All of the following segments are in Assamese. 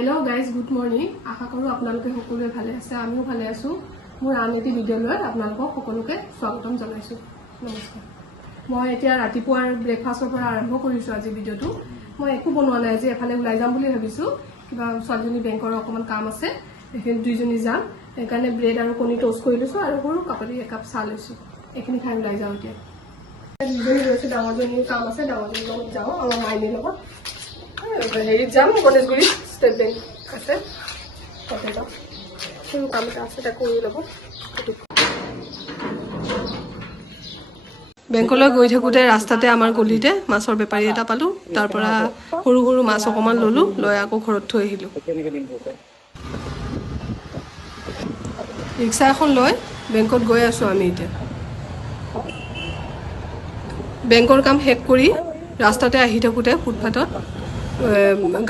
हेलो गाइज गुड मर्निंग आशा करूँ आपलोके सकलोए भाले आछे आमिओ भाले आछो मोर आन एटी भिडिओ लय आपलोকক सकलोके स्वागतम जनाइछो नमस्कार मैं एतिया रातिपुৱাৰ ब्रेकफास्टर পৰা आरम्भ কৰিছো আজি ভিডিওটো মই একো বনোৱা নাই যে এফালে ওলাই যাম বুলি ভাবিছো কিবা ছোৱালীজনী বেংকৰ অকমান কাম আছে এখিনি দুইজনী যাম একাৰণে ব্ৰেড আৰু কণী টোষ্ট কৰি লৈছো আৰু সৰু কাপৰি একাপ চাহ লৈছো এখিনি খাই ওলাই যাওঁ এতিয়া দুইজনী লৈছো ডাঙৰজনীৰ কাম আছে ডাঙৰজনীৰ লগত যাওঁ আমাৰ মাইনীৰ লগত হেৰিত যাম গণেশগুৰি स्टेट बैंक আছে তাতে যাওঁ সৰু কাম এটা আছে তাক কৰি ল'ব বেংকলৈ গৈ থাকোঁতে ৰাস্তাতে আমাৰ গলিতে মাছৰ বেপাৰী এটা পালো তাৰ পৰা সৰু সৰু মাছ অকমান ললো লৈ আকৌ ঘৰত থৈ আহিলো ৰিক্সা এখন লৈ বেংকত গৈ আছো আমি এতিয়া বেংকৰ কাম শেষ কৰি ৰাস্তাতে আহি থাকোঁতে ফুটপাথত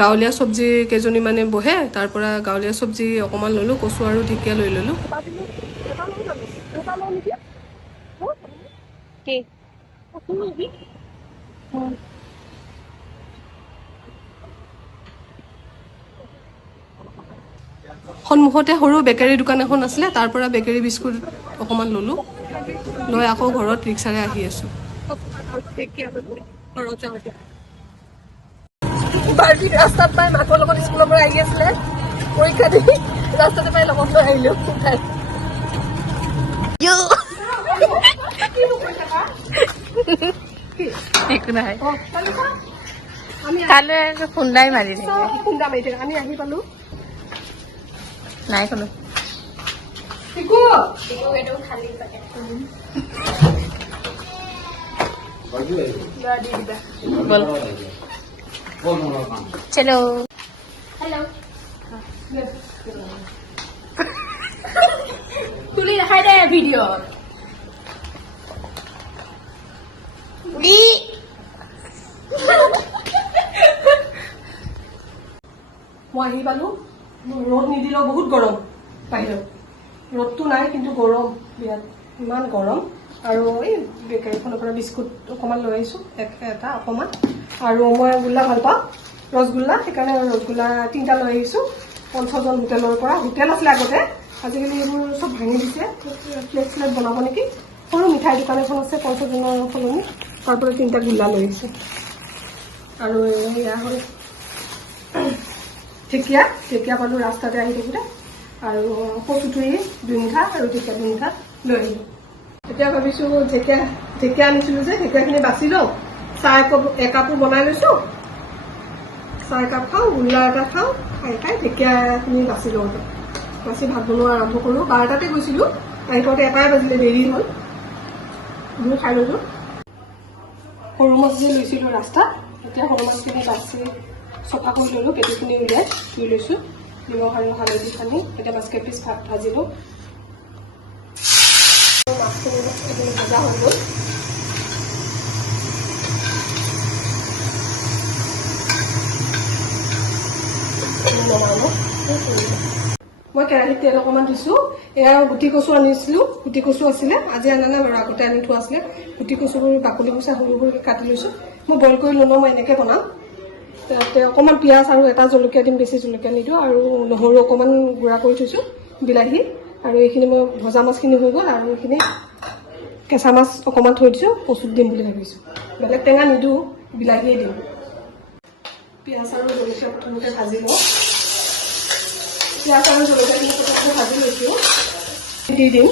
গাঁৱলীয়া সবজি কেজনী মানে বহে তাৰ পৰা গাঁৱলীয়া সবজি অকমান ললো কচু আৰু ঢেকীয়া লৈ ললো সন্মুখতে সৰু বেকাৰী দোকান এখন আছিলে তাৰ পৰা বেকাৰী বিস্কুট অকমান ললো লৈ আকৌ ঘৰত ৰিক্সাৰে আহি আছো বাৰ্বি ৰাস্তাত পাই মাকৰ লগত স্কুলৰ পৰা আহি আছিলে পৰীক্ষা দি ৰাস্তাতে পাই লগত লৈ আহিলো একো নাই কালে খুন্দাই মাৰি খুন্দা মাৰি থাকে আমি আহি পালো নাই কোনো चलो हेलो तुली दिखाई दे वीडियो মই আহি পালো ৰ'দ নিদিলেও বহুত গৰম বাহিৰত ৰ'দটো নাই কিন্তু গৰম বিৰাট ইমান গৰম আৰু এই বেকাৰীখনৰ পৰা বিস্কুট অকমান লৈ আহিছো এটা অকমান আৰু মই গোল্লা ভাল পাওঁ ৰসগোল্লা সেইকাৰণে ৰসগোল্লা 3টা লৈ আহিছো 50 জন হোটেলৰ পৰা হোটেল আছিলে আগতে আজিকালি এইবোৰ চব ভাঙি দিছে প্লেট প্লেট বনাব নেকি সৰু মিঠাই দোকান এখন আছে 50 জনৰ সলনি তাৰ পৰা 3টা গোল্লা লৈ আহিছো আৰু এয়া হ'ল ঢেকীয়া পালো ৰাস্তাতে আহি থাকোঁতে আৰু কচুথুৰি 2 মুঠা আৰু ঢেকীয়া 2 মুঠা লৈ আহিলো এতিয়া ভাবিছো ঢেকীয়া আনিছিলো যে ঢেকীয়াখিনি বাছি লওঁ চাহ একাপো বনাই লৈছো চাহ একাপ খাওঁ গোল্লা এটা খাওঁ খাই ঢেকীয়াখিনি বাছি লওঁ বাছি ভাত বনোৱা আৰম্ভ কৰোঁ 12টাতে গৈছিলো আহি পাওঁতে 1টাই বাজিলে দেৰি হ'ল দুই খাই ললো সৰু মাছ যে লৈছিলো ৰাস্তাত এতিয়া সৰু মাছখিনি বাছি চফা কৰি ললো পেটিখিনি উলিয়াই ধুই লৈছো নিমখ আৰু হালধি সানি এতিয়া মাছ কেইপিচ ভাজি লওঁ মাছখিনি ভজা হৈ গ'ল মই কেৰাহীত তেল অকমান দিছো এয়া গুটি কচু আনিছিলো গুটি কচু আছিলে আজি আনা নাই বাৰু আগতে আনি থোৱা আছিলে গুটি কচুবোৰ বাকলি গুচাই সৰু সৰুকৈ কাটি লৈছো মই বইল কৰি ল'লো মই এনেকৈ বনাম তাতে অকমান পিঁয়াজ আৰু এটা জলকীয়া দিম বেছি জলকীয়া নিদিওঁ আৰু নহৰু অকমান গুড়া কৰি থৈছো বিলাহী আৰু এইখিনি মই ভজা মাছখিনি হৈ গ'ল আৰু এইখিনি কেঁচা মাছ অকমান থৈ দিছো কচুত দিম বুলি ভাবিছো বেলেগ টেঙা নিদিওঁ বিলাহীয়ে দিম পিঁয়াজ আৰু জলকীয়া প্ৰথমতে ভাজি লওঁ পিঁয়াজ আৰু জলকীয়াখিনি প্ৰথমতে ভাজি লৈছো দি দিম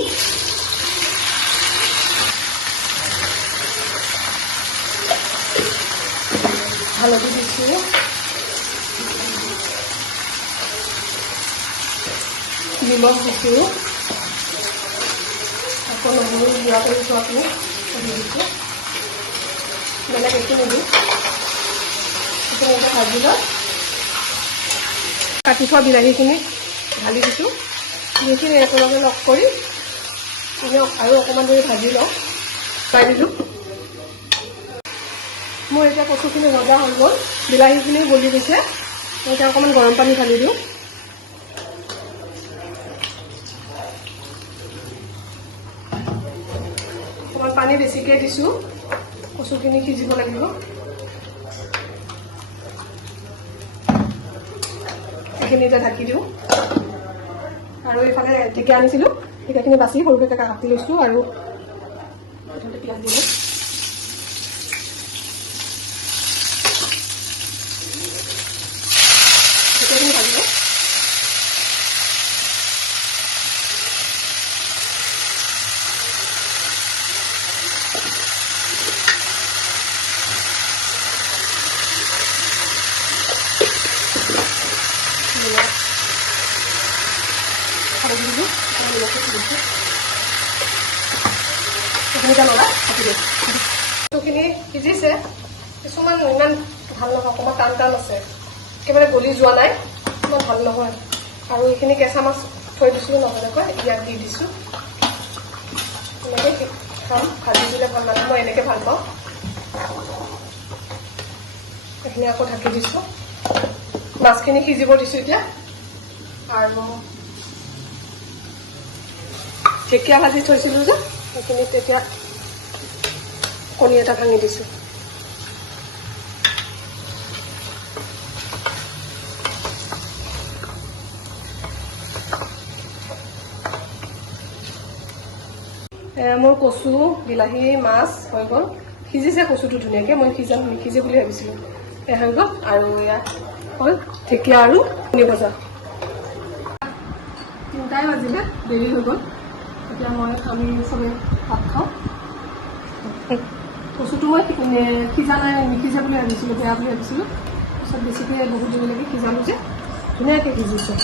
হালধি দিছো নিমখ দিছো আকৌ নহৰু গুড়া কৰি থোৱাখিনি দি দিছো বেলেগ একো নিদিওঁ এইখিনি এটা ভাজি লওঁ কাটি থোৱা বিলাহীখিনি ঢালি দিছোঁ সেইখিনি একেলগে লগ কৰি আৰু অকণমান দেৰি ভাজি লওঁ পাই দিলোঁ মোৰ এতিয়া কচুখিনি ভজা হৈ গ'ল বিলাহীখিনি গলি গৈছে মই এতিয়া অকণমান গৰম পানী ঢালি দিওঁ অকণমান পানী বেছিকৈ দিছোঁ কচুখিনি সিজিব লাগিব এইখিনি এতিয়া ঢাকি দিওঁ আৰু এইফালে ঢেকীয়া আনিছিলোঁ ঢেকীয়াখিনি বাছি সৰুকৈ কাটি লৈছোঁ আৰু প্ৰথমতে পিঁয়াজ দিলোঁ ঢেকীয়াখিনি ভাজিলোঁ বস্তুখিনি সিজিছে কিছুমান ইমান ভাল নহয় অকণমান টান টান আছে একেবাৰে গলি যোৱা নাই ইমান ভাল নহয় আৰু এইখিনি কেঁচা মাছ থৈ দিছিলোঁ নহ'লেকৈ ইয়াত দি দিছোঁ এনেকৈ খাম ভাজি দিলে ভাল লাগে মই এনেকৈ ভাল পাওঁ এইখিনি আকৌ ঢাকি দিছোঁ মাছখিনি সিজিব দিছোঁ এতিয়া আৰু ঢেকীয়া ভাজি থৈছিলোঁ যে সেইখিনিত এতিয়া কণী এটা ভাঙি দিছোঁ মোৰ কচু বিলাহী মাছ হৈ গ'ল সিজিছে কচুটো ধুনীয়াকৈ মই নিসিজে বুলি ভাবিছিলোঁ এয়া হৈ গ'ল আৰু এয়া হ'ল ঢেকীয়া আৰু কণী ভজা 3টাই বাজিলে দেৰি হৈ গ'ল এতিয়া আমি চবেই ভাত খাওঁ কচুটো মই সিজা নাই নিসিজা বুলি ভাবিছিলোঁ বেয়া বুলি ভাবিছিলোঁ তাৰপিছত বেছিকৈ বহুত দেৰিলৈকে সিজালোঁ যে ধুনীয়াকৈ সিজিছে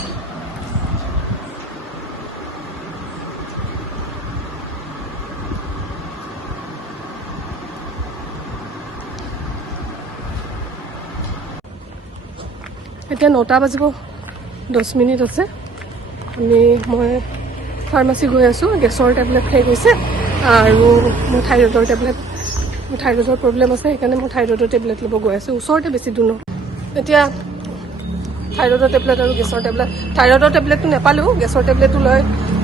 এতিয়া 9টা বাজিব 10 মিনিট আছে মই ফাৰ্মাচী গৈ আছোঁ গেছৰ টেবলেট খাই গৈছে আৰু মোৰ থাইৰয়ডৰ টেবলেট মোৰ থাইৰয়ডৰ প্ৰব্লেম আছে সেইকাৰণে মই থাইৰয়ডৰ টেবলেট ল'ব গৈ আছোঁ ওচৰতে বেছি দূৰ নহয় এতিয়া থাইৰয়ডৰ টেবলেট আৰু গেছৰ টেবলেট থাইৰয়ডৰ টেবলেটটো নাপালোঁ গেছৰ টেবলেটটো লৈ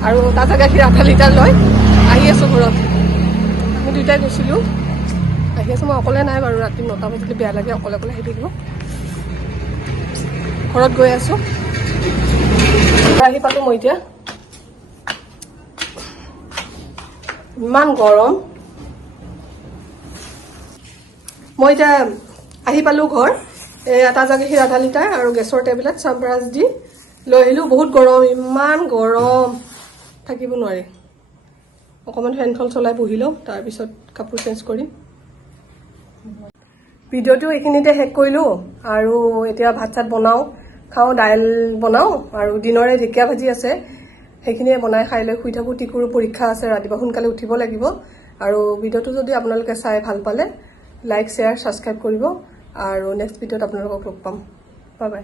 আৰু তাজা গাখীৰ আধা লিটাৰ লৈ আহি আছোঁ ঘৰত আমি দুয়োটাই গৈছিলোঁ আহি আছোঁ মই অকলে নাই বাৰু ৰাতি 9টা বাজিলে বেয়া লাগে অকলে অকলে আহি থাকিব ঘৰত গৈ আছোঁ আহি পালোঁ মই এতিয়া ইমান গৰম মই এতিয়া আহি পালোঁ ঘৰ তাজা গাখীৰ আধা লিটাৰ আৰু গেছৰ টেবলেট চাম্পাৰাজ দি লৈ আহিলোঁ বহুত গৰম ইমান গৰম থাকিব নোৱাৰি অকণমান ফেনখন চলাই বহি লওঁ তাৰপিছত কাপোৰ চেঞ্জ কৰিম ভিডিঅ'টো এইখিনিতে শেষ কৰিলোঁ আৰু এতিয়া ভাত চাত বনাওঁ খাওঁ দাইল বনাওঁ আৰু দিনৰে ঢেকীয়া ভাজি আছে সেইখিনিয়ে বনাই খাই লৈ শুই থাকোঁ টিকুৰো পৰীক্ষা আছে ৰাতিপুৱা সোনকালে উঠিব লাগিব আৰু ভিডিঅ'টো যদি আপোনালোকে চাই ভাল পালে লাইক শ্বেয়াৰ ছাবস্ক্ৰাইব কৰিব আৰু নেক্সট ভিডিঅ'ত আপোনালোকক লগ পাম বাই বাই